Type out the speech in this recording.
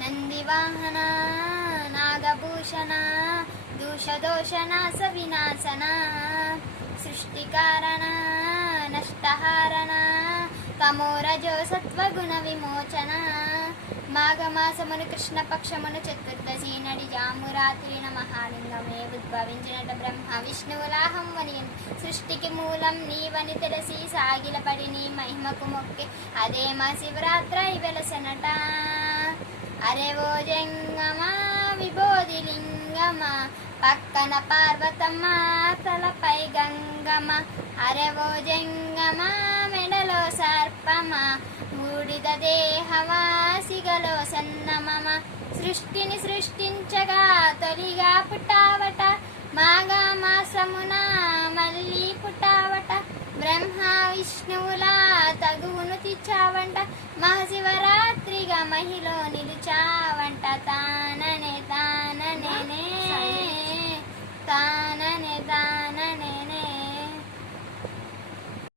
నందివాహన నాగభూషణ దోషనాశ వినాశన సృష్టికారణ నష్టహారణ తమోరజో సత్వగుణ విమోచన మాఘమాసమును కృష్ణపక్షమును చతుర్దశి నడి జామురాత్రిన మహాలింగమే ఉద్భవించినట బ్రహ్మ విష్ణువులాహం వని సృష్టికి మూలం నీవని తెలిసి సాగిలపడి నీ మహిమకు మొక్కి అదే మా శివరాత్రి వెలసనట. అరే ఓ జంగమా విభోదిలింగమా పక్కన పార్వతమ్మ తలపై గంగమ్మ. అరే ఓ జంగమా మెడలో సర్పమా బూడిద దేహమా సిగలో సన్నమమ. సృష్టిని సృష్టించగా తొలిగా పుట్టావట మాఘ మాసమున మళ్ళీ పుట్టావట. బ్రహ్మ విష్ణువులా తగువును తెచ్చావంట మహాశివరాత్రిగా మహిలో నిలిచావంట.